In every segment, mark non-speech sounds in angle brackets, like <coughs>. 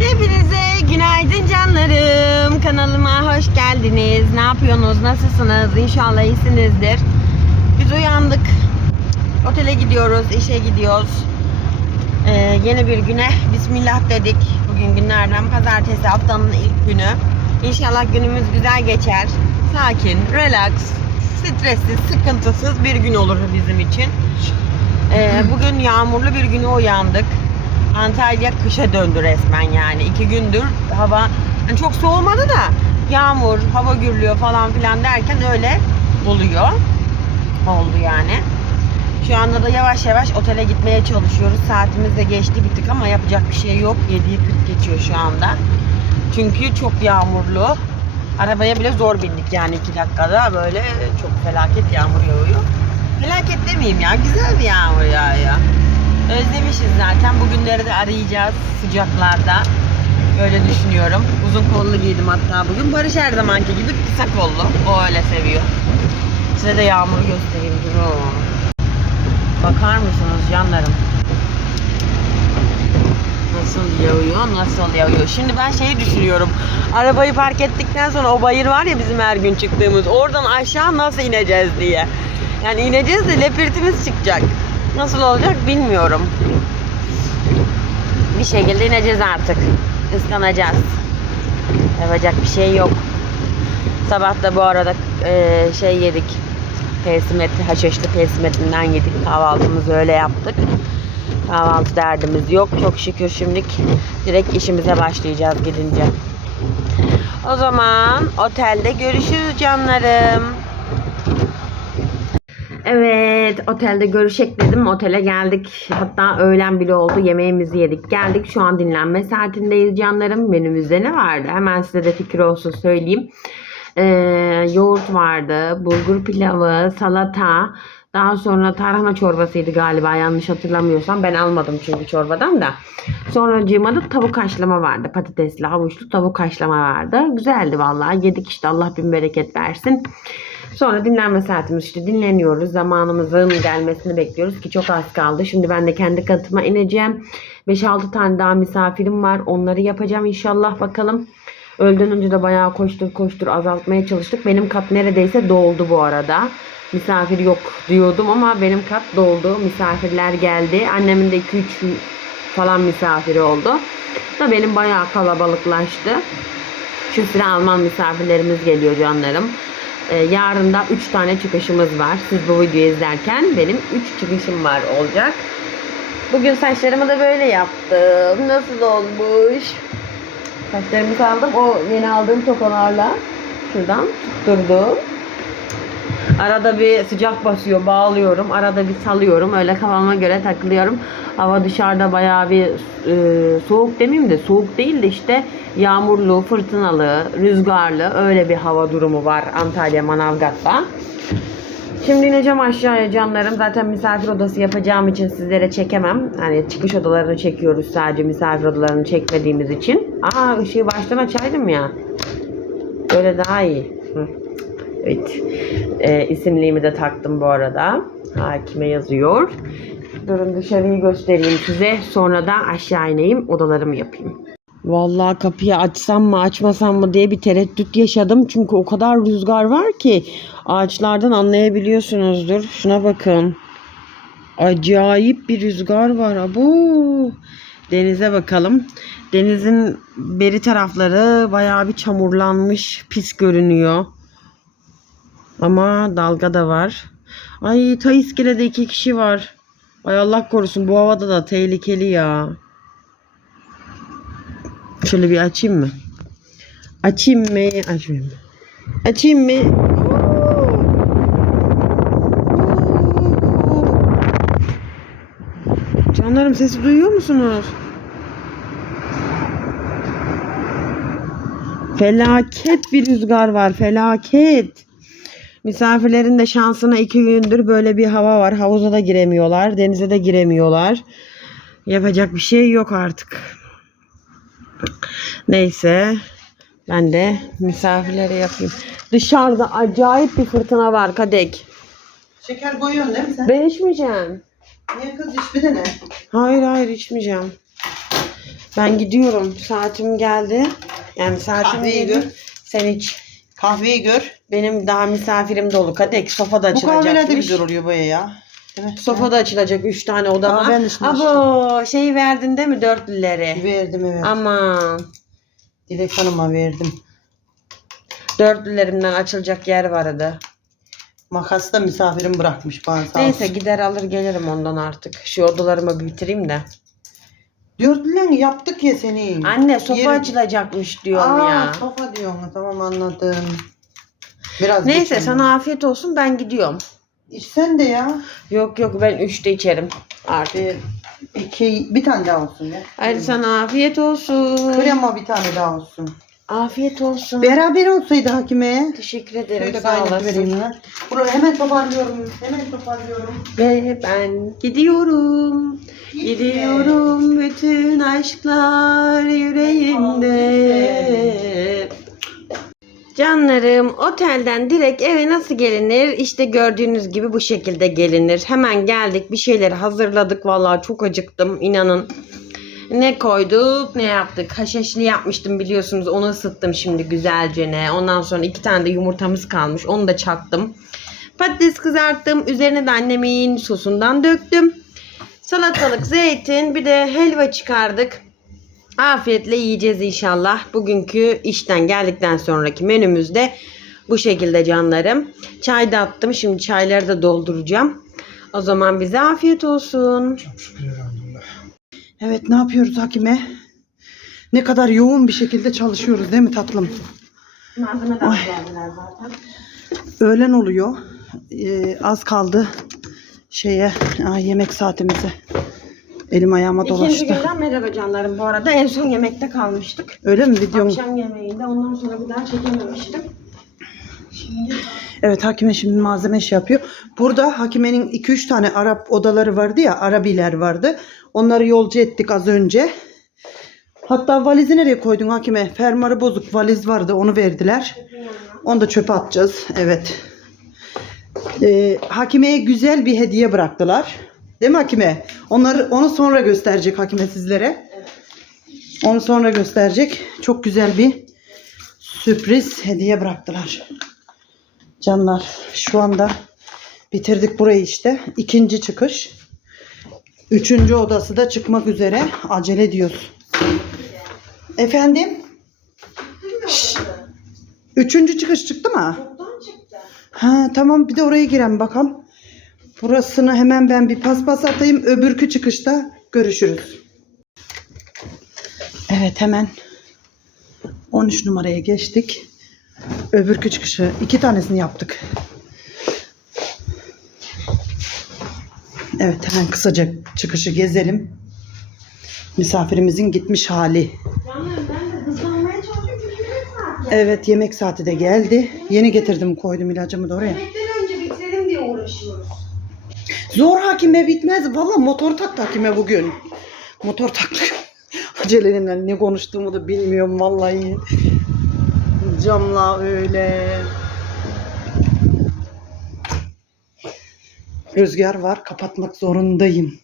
Hepinize günaydın canlarım. Kanalıma hoş geldiniz. Ne yapıyorsunuz? Nasılsınız? İnşallah iyisinizdir. Biz uyandık. Otele gidiyoruz, işe gidiyoruz. Ee, yeni bir güne Bismillah dedik. Bugün günlerden pazartesi haftanın ilk günü. İnşallah günümüz güzel geçer. Sakin, relax, stressiz, sıkıntısız bir gün olur bizim için. Ee, bugün yağmurlu bir güne uyandık. Antalya kışa döndü resmen yani. iki gündür hava yani çok soğumadı da yağmur, hava gürlüyor falan filan derken öyle oluyor. Oldu yani. Şu anda da yavaş yavaş otele gitmeye çalışıyoruz. Saatimiz de geçti bir tık ama yapacak bir şey yok. 7'yi 40 geçiyor şu anda. Çünkü çok yağmurlu. Arabaya bile zor bindik yani 2 dakikada böyle çok felaket yağmur yağıyor. Felaket demeyeyim ya güzel bir yağmur yağıyor. Özlemişiz zaten. Bugünleri de arayacağız sıcaklarda. Öyle düşünüyorum. Uzun kollu giydim hatta bugün. Barış her zamanki gibi kısa kollu. O öyle seviyor. Size de yağmuru göstereyim. Durun. Bakar mısınız canlarım? Nasıl yağıyor, nasıl yağıyor. Şimdi ben şeyi düşünüyorum. Arabayı park ettikten sonra o bayır var ya bizim her gün çıktığımız. Oradan aşağı nasıl ineceğiz diye. Yani ineceğiz de lepirtimiz çıkacak. Nasıl olacak bilmiyorum. Bir şekilde ineceğiz artık. Islanacağız. Yapacak bir şey yok. Sabah da bu arada e, şey yedik. Pesimet, haşhaşlı pesimetinden yedik. Kahvaltımızı öyle yaptık. Kahvaltı derdimiz yok. Çok şükür şimdilik direkt işimize başlayacağız gidince. O zaman otelde görüşürüz canlarım. Evet, otelde görüşek dedim. Otele geldik. Hatta öğlen bile oldu. Yemeğimizi yedik. Geldik. Şu an dinlenme saatindeyiz canlarım. Menümüzde ne vardı? Hemen size de fikir olsun söyleyeyim. Ee, yoğurt vardı. Bulgur pilavı, salata. Daha sonra tarhana çorbasıydı galiba yanlış hatırlamıyorsam. Ben almadım çünkü çorbadan da. Sonra da tavuk haşlama vardı. Patatesli, havuçlu tavuk haşlama vardı. Güzeldi vallahi. Yedik işte Allah bin bereket versin. Sonra dinlenme saatimiz işte dinleniyoruz. Zamanımızın gelmesini bekliyoruz ki çok az kaldı. Şimdi ben de kendi katıma ineceğim. 5-6 tane daha misafirim var. Onları yapacağım inşallah bakalım. Öğleden önce de bayağı koştur koştur azaltmaya çalıştık. Benim kat neredeyse doldu bu arada. Misafir yok diyordum ama benim kat doldu. Misafirler geldi. Annemin de 2-3 falan misafiri oldu. Da benim bayağı kalabalıklaştı. Şu sıra Alman misafirlerimiz geliyor canlarım. Ee, yarın da 3 tane çıkışımız var. Siz bu videoyu izlerken benim 3 çıkışım var olacak. Bugün saçlarımı da böyle yaptım. Nasıl olmuş? Saçlarımı saldım. O yeni aldığım tokalarla şuradan tutturdum. Arada bir sıcak basıyor, bağlıyorum. Arada bir salıyorum. Öyle kafama göre takılıyorum. Hava dışarıda bayağı bir e, soğuk demeyeyim de soğuk değil de işte yağmurlu, fırtınalı, rüzgarlı öyle bir hava durumu var Antalya Manavgat'ta. Şimdi ineceğim aşağıya canlarım. Zaten misafir odası yapacağım için sizlere çekemem. Hani çıkış odalarını çekiyoruz sadece misafir odalarını çekmediğimiz için. Aa ışığı baştan açaydım ya. Böyle daha iyi. Evet. E, isimliğimi de taktım bu arada. Hakime yazıyor. Durun dışarıyı göstereyim size. Sonra da aşağı ineyim odalarımı yapayım. Vallahi kapıyı açsam mı açmasam mı diye bir tereddüt yaşadım. Çünkü o kadar rüzgar var ki ağaçlardan anlayabiliyorsunuzdur. Şuna bakın. Acayip bir rüzgar var. Abo. Denize bakalım. Denizin beri tarafları bayağı bir çamurlanmış, pis görünüyor. Ama dalga da var. Ay ta iskelede iki kişi var. Ay Allah korusun bu havada da tehlikeli ya. Şöyle bir açayım mı? Açayım mı? Açmayayım mı? Açayım mı? Canlarım sesi duyuyor musunuz? Felaket bir rüzgar var. Felaket. Misafirlerin de şansına iki gündür böyle bir hava var. Havuza da giremiyorlar. Denize de giremiyorlar. Yapacak bir şey yok artık. Neyse. Ben de misafirlere yapayım. Dışarıda acayip bir fırtına var Kadek. Şeker koyuyorsun değil mi sen? Ben içmeyeceğim. Niye kız iç bir de ne? Hayır hayır içmeyeceğim. Ben gidiyorum. Saatim geldi. Yani saatim Kahveyi geldi. Sen iç. Kahveyi gör. Benim daha misafirim dolu. Kadek sofa da Bu kahveler de açılacakmış. güzel oluyor baya ya. Değil mi? Sofa da açılacak. Üç tane oda Aa, var. ben de şimdi Abo şey verdin değil mi? Dörtlüleri. Verdim evet. Aman. Dilek Hanım'a verdim. Dörtlülerimden açılacak yer vardı. Makası da misafirim bırakmış bana sağ Neyse olsun. gider alır gelirim ondan artık. Şu odalarımı bitireyim de. Dörtlülerini yaptık ya senin. Anne sofa Yeri- açılacakmış diyorum Aa, ya. sofa diyorsun. Tamam anladım. Biraz Neyse geçelim. sana afiyet olsun ben gidiyorum. İçsen de ya. Yok yok ben üçte içerim artık. Bir, iki, bir tane daha olsun ya. Hadi sana afiyet olsun. Krema bir tane daha olsun. Afiyet olsun. Beraber olsaydı hakime. Teşekkür ederim Şöyle sağ olasın. vereyim ya. Buraları hemen toparlıyorum. Hemen toparlıyorum. Ve ben gidiyorum. Gidiyorum bütün aşklar yüreğimde. Canlarım otelden direkt eve nasıl gelinir? İşte gördüğünüz gibi bu şekilde gelinir. Hemen geldik bir şeyleri hazırladık. Vallahi çok acıktım inanın. Ne koyduk ne yaptık? Haşhaşlı yapmıştım biliyorsunuz onu ısıttım şimdi güzelce ne. Ondan sonra iki tane de yumurtamız kalmış onu da çaktım. Patates kızarttım. Üzerine de annemin sosundan döktüm. Salatalık, zeytin bir de helva çıkardık. Afiyetle yiyeceğiz inşallah. Bugünkü işten geldikten sonraki menümüzde bu şekilde canlarım. Çay da attım. Şimdi çayları da dolduracağım. O zaman bize afiyet olsun. Evet ne yapıyoruz hakime? Ne kadar yoğun bir şekilde çalışıyoruz değil mi tatlım? Malzeme de geldiler zaten. Öğlen oluyor. Ee, az kaldı şeye ay, yemek saatimize. Elim ayağıma İkinci dolaştı. günden merhaba canlarım bu arada. En son yemekte kalmıştık. Öyle mi videom? Akşam yemeğinde ondan sonra bir daha çekememiştim. Evet Hakime şimdi malzeme iş yapıyor. Burada Hakime'nin 2-3 tane Arap odaları vardı ya Arabiler vardı. Onları yolcu ettik az önce. Hatta valizi nereye koydun Hakime? Fermuarı bozuk valiz vardı onu verdiler. Onu da çöpe atacağız. Evet. Ee, Hakime'ye güzel bir hediye bıraktılar. Değil mi Hakime? Onları onu sonra gösterecek Hakime sizlere. Onu sonra gösterecek. Çok güzel bir sürpriz hediye bıraktılar. Canlar şu anda bitirdik burayı işte. İkinci çıkış. Üçüncü odası da çıkmak üzere. Acele ediyoruz. Efendim? Şşş. Üçüncü çıkış çıktı mı? Ha tamam bir de oraya girelim bakalım. Burasını hemen ben bir paspas atayım. Öbürkü çıkışta görüşürüz. Evet hemen 13 numaraya geçtik. Öbürkü çıkışı iki tanesini yaptık. Evet hemen kısaca çıkışı gezelim. Misafirimizin gitmiş hali. Evet yemek saati de geldi. Yeni getirdim koydum ilacımı da oraya. Yemekten önce bitirelim diye uğraşıyoruz. Zor hakime bitmez. Valla motor taktı hakime bugün. Motor taktı. <laughs> Aceleyle ne konuştuğumu da bilmiyorum vallahi. Camla öyle. Rüzgar var. Kapatmak zorundayım.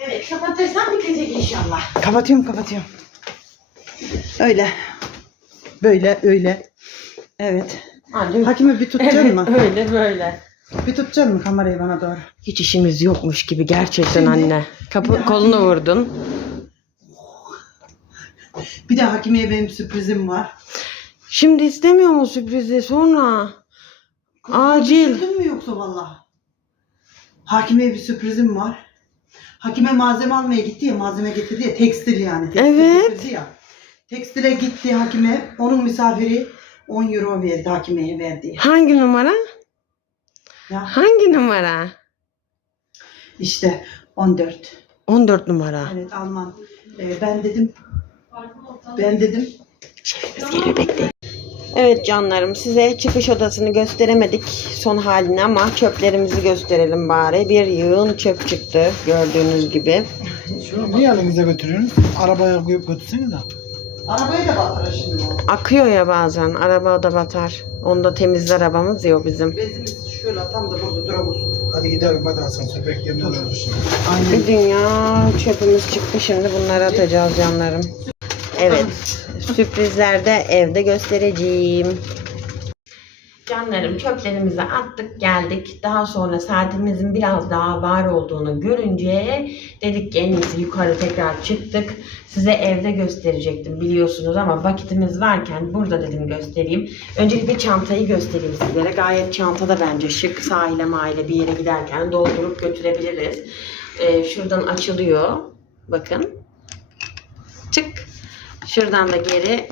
Evet kapatırsam bitecek inşallah. Kapatıyorum kapatıyorum. Öyle. Böyle öyle. Evet. Hadi. Hakime bir tutacaksın Evet mı? öyle böyle. Bir tutacaksın mı kamerayı bana doğru? Hiç işimiz yokmuş gibi gerçekten Şimdi- anne. Kapı kolunu vurdun. Bir de Hakime'ye benim sürprizim var. Şimdi istemiyor mu sürprizi sonra? Acil. Düşürdün mü yoksa valla? Hakime bir sürprizim var. Hakime malzeme almaya gitti ya malzeme getirdi ya tekstil yani. Tekstil Evet. getirdi ya. Tekstile gitti hakime. Onun misafiri 10 euro verdi hakimeye verdi. Hangi numara? Ya Hangi numara? işte 14. 14 numara. Evet Alman. Ee, ben dedim. Ben dedim. Biz geliyor bekleyin. Evet canlarım size çıkış odasını gösteremedik son halini ama çöplerimizi gösterelim bari. Bir yığın çöp çıktı gördüğünüz gibi. Şunu niye elinize götürüyorsunuz? Arabaya koyup götürsenize. Arabayı da batırır şimdi o. Akıyor ya bazen araba da batar. Onda temizler arabamız yok bizim. Bezimiz şöyle tam da burada durabilsin. Hadi gidelim hadi asansör şimdi. Aynen. Bir dünya çöpümüz çıktı şimdi bunları atacağız canlarım. Evet sürprizler de evde göstereceğim. Canlarım çöplerimizi attık geldik. Daha sonra saatimizin biraz daha var olduğunu görünce dedik ki en iyisi yukarı tekrar çıktık. Size evde gösterecektim biliyorsunuz ama vakitimiz varken burada dedim göstereyim. Öncelikle çantayı göstereyim sizlere. Gayet çantada bence şık sahile maile bir yere giderken doldurup götürebiliriz. Ee, şuradan açılıyor. Bakın. Çık. Şuradan da geri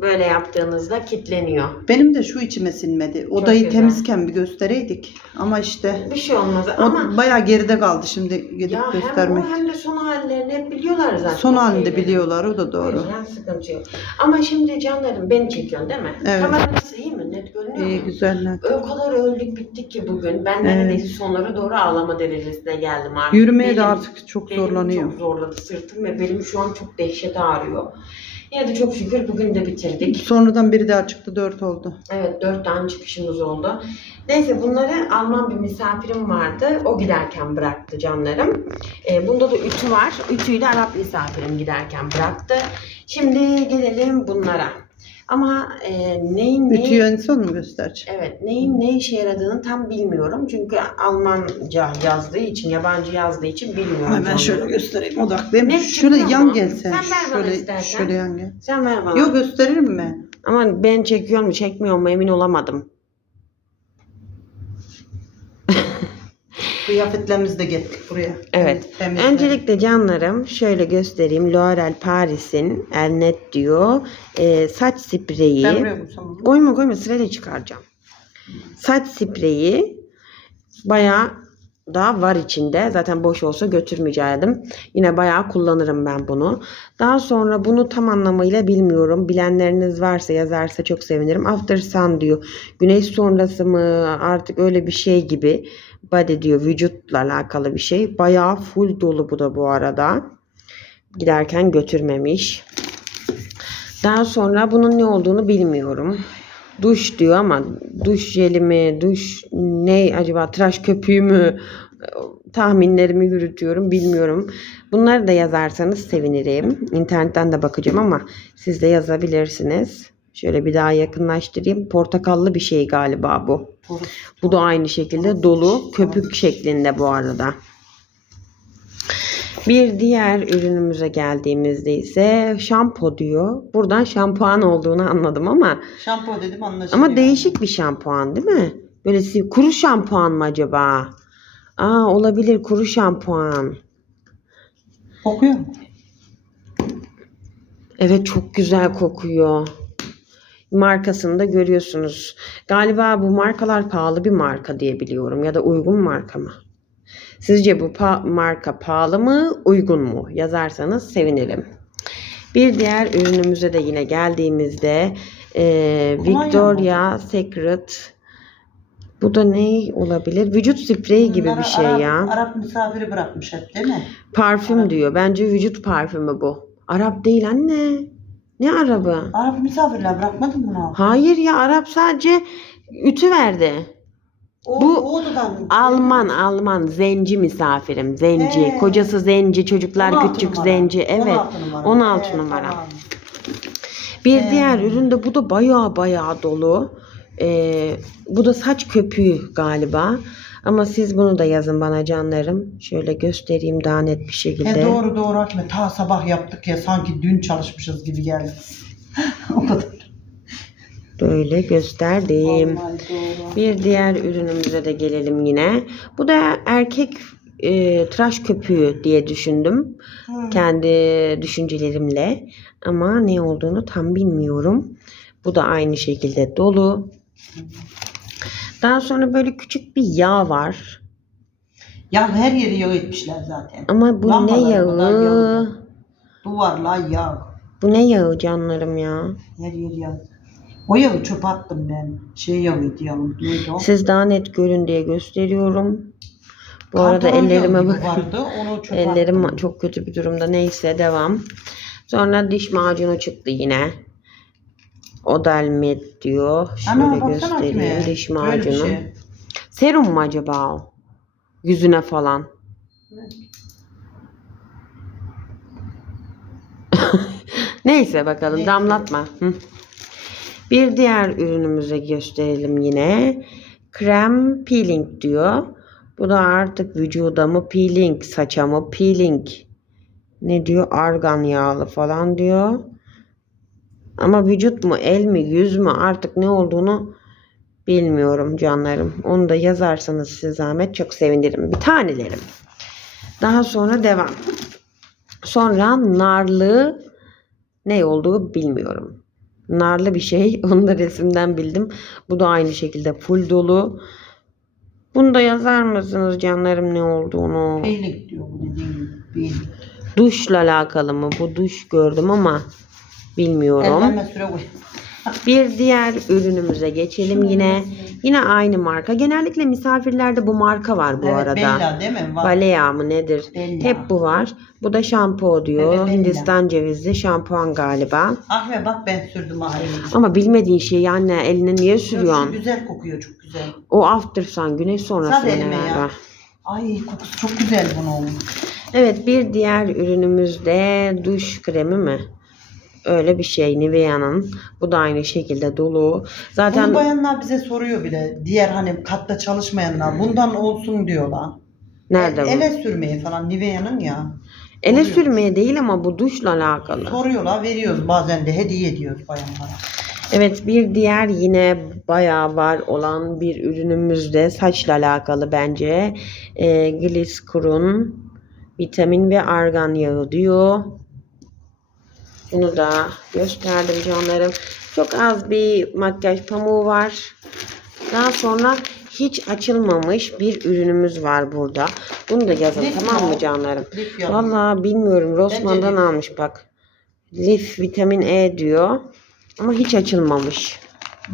böyle yaptığınızda kilitleniyor. Benim de şu içime sinmedi. Odayı güzel. temizken bir göstereydik. Ama işte Bir şey olmaz o ama bayağı geride kaldı şimdi gidip ya göstermek. hem o hem de son hallerini hep biliyorlar zaten. Son halinde Şeyleri. biliyorlar o da O doğru. yüzden sıkıntı yok. Ama şimdi canlarım beni çekiyorsun değil mi? Evet. Kamera nasıl iyi mi? Net görünüyor İyi mu? güzel. O kadar öldük bittik ki bugün. Ben Evet. neredeyse sonlara doğru ağlama derecesine geldim artık. Yürümeye de Belim- artık çok belim zorlanıyor. çok zorladı sırtım ve benim şu an çok dehşet ağrıyor. Yine de çok şükür bugün de bitirdik. Sonradan biri daha çıktı dört oldu. Evet dört tane çıkışımız oldu. Neyse bunları Alman bir misafirim vardı. O giderken bıraktı canlarım. Ee, bunda da ütü var. Ütüyü de Arap misafirim giderken bıraktı. Şimdi gelelim bunlara. Ama e, neyin neyin... Ütüyü en son mu? Evet, neyin ne işe yaradığını tam bilmiyorum. Çünkü Almanca yazdığı için, yabancı yazdığı için bilmiyorum. Hemen canlarım. şöyle göstereyim odaklayayım. Ne Şöyle yan ama? gelsen. Sen ver bana şöyle, istersen. şöyle yan gel. Sen ver bana. Yok gösteririm ben. Ama ben çekiyor mu çekmiyor mu emin olamadım. Kıyafetlerimizi de getirdik buraya. Evet. Temizle. Öncelikle canlarım şöyle göstereyim. L'Oreal Paris'in Elnet diyor. Ee, saç spreyi. Ben buraya mu? Koyma koyma sırayla çıkaracağım. Saç spreyi bayağı daha var içinde. Zaten boş olsa götürmeyecektim. Yine bayağı kullanırım ben bunu. Daha sonra bunu tam anlamıyla bilmiyorum. Bilenleriniz varsa yazarsa çok sevinirim. After sun diyor. Güneş sonrası mı artık öyle bir şey gibi. Body diyor vücutla alakalı bir şey. Bayağı full dolu bu da bu arada. Giderken götürmemiş. Daha sonra bunun ne olduğunu bilmiyorum. Duş diyor ama duş jeli mi, duş ne acaba tıraş köpüğü mü tahminlerimi yürütüyorum bilmiyorum. Bunları da yazarsanız sevinirim. İnternetten de bakacağım ama siz de yazabilirsiniz. Şöyle bir daha yakınlaştırayım. Portakallı bir şey galiba bu. Bu da aynı şekilde dolu köpük şeklinde bu arada. Bir diğer ürünümüze geldiğimizde ise şampo diyor. Buradan şampuan olduğunu anladım ama Şampuan dedim anlaşılıyor. ama değişik bir şampuan değil mi? Böyle kuru şampuan mı acaba? Aa olabilir kuru şampuan. Kokuyor mu? Evet çok güzel kokuyor. Markasını da görüyorsunuz. Galiba bu markalar pahalı bir marka diye biliyorum ya da uygun marka mı? Sizce bu pa- marka pahalı mı, uygun mu? Yazarsanız sevinirim. Bir diğer ürünümüze de yine geldiğimizde e, Victoria Secret bu da ne olabilir? Vücut spreyi gibi bir şey Arap, ya. Arap misafiri bırakmış hep değil mi? Parfüm Arap. diyor. Bence vücut parfümü bu. Arap değil anne. Ne Arabı? Arap misafirler bırakmadı mı bunu? Hayır ya Arap sadece ütü verdi. O, Bu o odadan. Alman Alman zenci misafirim zenci. Ee, Kocası zenci çocuklar 16 küçük numara. zenci. Evet 16 numara. 16 Evet, numara. tamam. Bir diğer ürün de bu da baya baya dolu. Ee, bu da saç köpüğü galiba. Ama siz bunu da yazın bana canlarım. Şöyle göstereyim daha net bir şekilde. He, doğru doğru Hakime. Ta sabah yaptık ya sanki dün çalışmışız gibi geldi. <laughs> o kadar. Böyle gösterdim. Bir diğer ürünümüze de gelelim yine. Bu da erkek e, tıraş köpüğü diye düşündüm. Hı. Kendi düşüncelerimle. Ama ne olduğunu tam bilmiyorum. Bu da aynı şekilde dolu. Daha sonra böyle küçük bir yağ var. Ya her yeri yağ etmişler zaten. Ama bu ne Lambalarımdan yağı? yağı. Duvarlar yağ. Bu ne yağı canlarım ya? Her yer yağ. O yağı çöp attım ben. Şey yağıydı yağım. Neydi o? Siz daha net görün diye gösteriyorum. Bu arada Kantaron yağı ellerime gibi bakın. Vardı, onu çöp Ellerim attım. çok kötü bir durumda. Neyse devam. Sonra diş macunu çıktı yine. Odalmed diyor. Şöyle Ana baksana göstereyim kime. diş Böyle bir macunu. şey. Serum mu acaba o? Yüzüne falan. <laughs> Neyse bakalım Neyse. damlatma. Hı. Bir diğer ürünümüze gösterelim yine. Krem peeling diyor. Bu da artık vücuda mı peeling, saça mı peeling. Ne diyor? Argan yağlı falan diyor. Ama vücut mu, el mi, yüz mü artık ne olduğunu bilmiyorum canlarım. Onu da yazarsanız size zahmet çok sevinirim. Bir tanelerim. Daha sonra devam. Sonra narlı ne olduğu bilmiyorum. Narlı bir şey. <laughs> Onu da resimden bildim. Bu da aynı şekilde full dolu. Bunu da yazar mısınız canlarım ne olduğunu? Beylik diyor bu dediğim gibi. Beylik. Duşla alakalı mı? Bu duş gördüm ama bilmiyorum. Bir diğer ürünümüze geçelim yine. Yine aynı marka. Genellikle misafirlerde bu marka var bu evet, arada. Bella değil mi? Var. Balea mı nedir? Bella. Hep bu var. Bu da şampuan diyor. Evet. Hindistan cevizli şampuan galiba. Ahmet bak ben sürdüm ailemi. Ama bilmediğin şeyi anne eline niye sürüyorsun? Güzel kokuyor çok güzel. O after sun güneş sonrası Sad elime ya. Ay kokusu çok güzel bunun. Evet bir diğer ürünümüz de duş kremi mi? Öyle bir şey Nivea'nın. Bu da aynı şekilde dolu. Zaten Bunu bayanlar bize soruyor bile. Diğer hani katta çalışmayanlar bundan olsun diyorlar. nerede bu? Ele sürmeye falan Nivea'nın ya. Ele oluyor. sürmeye değil ama bu duşla alakalı. Soruyorlar veriyoruz bazen de hediye ediyoruz bayanlara. Evet bir diğer yine bayağı var olan bir ürünümüz de saçla alakalı bence. E, Gliskur'un vitamin ve argan yağı diyor. Bunu da gösterdim canlarım. Çok az bir makyaj pamuğu var. Daha sonra hiç açılmamış bir ürünümüz var burada. Bunu da yazın Lif tamam mı canlarım? Vallahi bilmiyorum. Rossmann'dan lif. almış bak. Lif vitamin E diyor. Ama hiç açılmamış.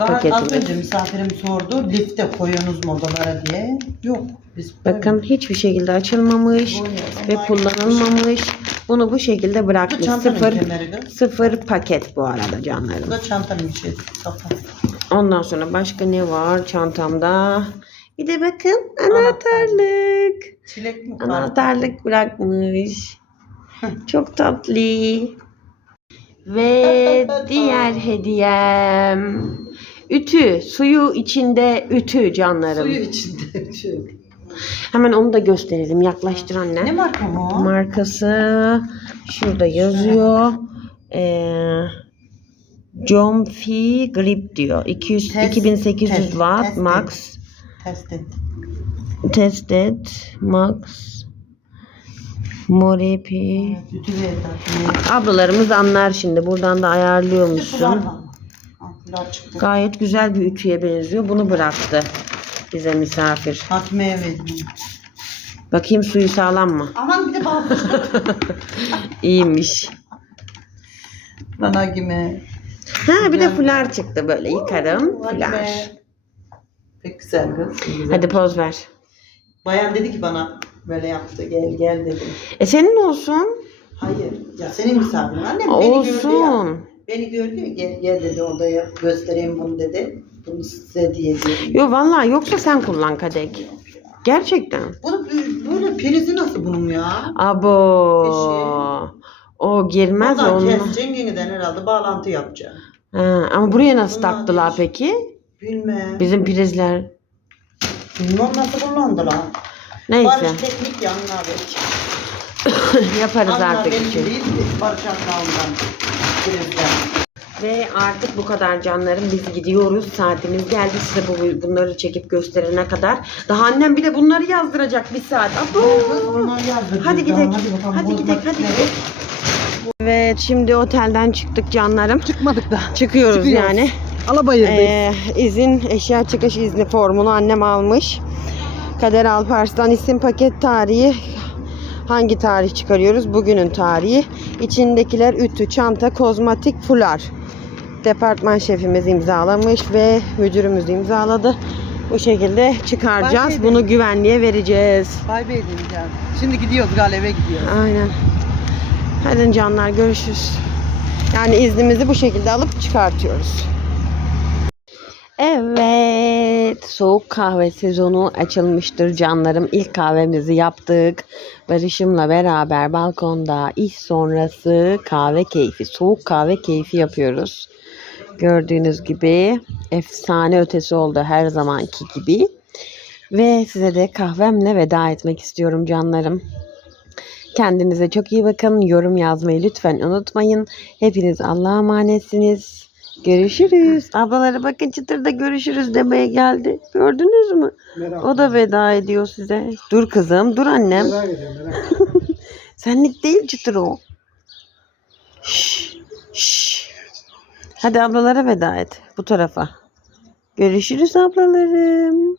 Az paketimiz. önce misafirim sordu lifte koyuyorsunuz mu odalara diye. Yok. Biz Bakın hiçbir şekilde açılmamış Koymuyoruz. ve kullanılmamış. Bunu bu şekilde Bu bırakmış. çantanın Sıfır, sıfır paket bu arada Bu canlarım. da çantanın içi. Ondan sonra başka ne var çantamda? Bir de bakın anahtarlık. Çilek mi? Anahtarlık bırakmış. <laughs> Çok tatlı. Ve <laughs> diğer hediyem. Ütü. Suyu içinde ütü canlarım. Suyu içinde. Şöyle. Hemen onu da gösterelim. Yaklaştır anne. Ne marka bu? Markası şurada yazıyor. Ee, Comfy Grip diyor. 200 Test- 2800 test- watt test max Test et. tested max Morepi. Ablalarımız anlar şimdi. Buradan da ayarlıyormuşsun. Gayet güzel bir ütüye benziyor. Bunu bıraktı bize misafir. Hakimeye verdim. Bakayım suyu sağlam mı? Aman bir de bana <laughs> İyiymiş. Bana hakime. Ha bir de fular çıktı böyle yıkarım. Fular. Pek güzel kız. Güzel. Hadi poz ver. Bayan dedi ki bana böyle yaptı gel gel dedi. E senin olsun. Hayır. Ya senin misafirin. Annem beni gördü ya. Olsun. Beni gördü ya gel, gel dedi odaya göstereyim bunu dedi. Bunu size diye diyorum. Yo vallahi yoksa sen kullan Kadek. Gerçekten. Bunu böyle- prizi nasıl bunun ya? Abo. O girmez Buradan onu. keseceksin yeniden herhalde bağlantı yapacaksın. Ha, ama buraya nasıl Bundan taktılar hiç- peki? Bilmem. Bizim prizler. Bilmem nasıl kullandılar. Neyse Barış teknik yanına belki. <coughs> yaparız Anlar artık benim için. değil, Barış Akdağ'ından. Prizden. Ve artık bu kadar canlarım biz gidiyoruz. Saatimiz geldi size bu, bunları çekip gösterene kadar. Daha annem bir de bunları yazdıracak bir saat. Abo. Hadi gidelim. bakalım, Hadi gidelim. Hadi gidelim. Evet şimdi otelden çıktık canlarım. Çıkmadık da. Çıkıyoruz, Çıkıyoruz. yani. Alabayır'dayız. Ee, izin, eşya çıkış izni formunu annem almış. Kader Alparslan isim paket tarihi. Hangi tarih çıkarıyoruz? Bugünün tarihi. İçindekiler ütü, çanta, kozmetik, fular. Departman şefimiz imzalamış ve müdürümüz imzaladı. Bu şekilde çıkaracağız. Bunu güvenliğe vereceğiz. Bay Bey diyeceğim. Şimdi gidiyoruz galebe gidiyoruz. Aynen. Hadi canlar görüşürüz. Yani iznimizi bu şekilde alıp çıkartıyoruz. Evet. Soğuk kahve sezonu açılmıştır canlarım. İlk kahvemizi yaptık. Barış'ımla beraber balkonda iş sonrası kahve keyfi, soğuk kahve keyfi yapıyoruz. Gördüğünüz gibi efsane ötesi oldu her zamanki gibi. Ve size de kahvemle veda etmek istiyorum canlarım. Kendinize çok iyi bakın. Yorum yazmayı lütfen unutmayın. Hepiniz Allah'a emanetsiniz. Görüşürüz. Ablalara bakın çıtırda görüşürüz demeye geldi. Gördünüz mü? Merak O da veda ediyor size. Dur kızım, dur annem. Merak ediyorum merak <laughs> Senlik değil çıtır o. Şş, şş. Hadi ablalara veda et. Bu tarafa. Görüşürüz ablalarım.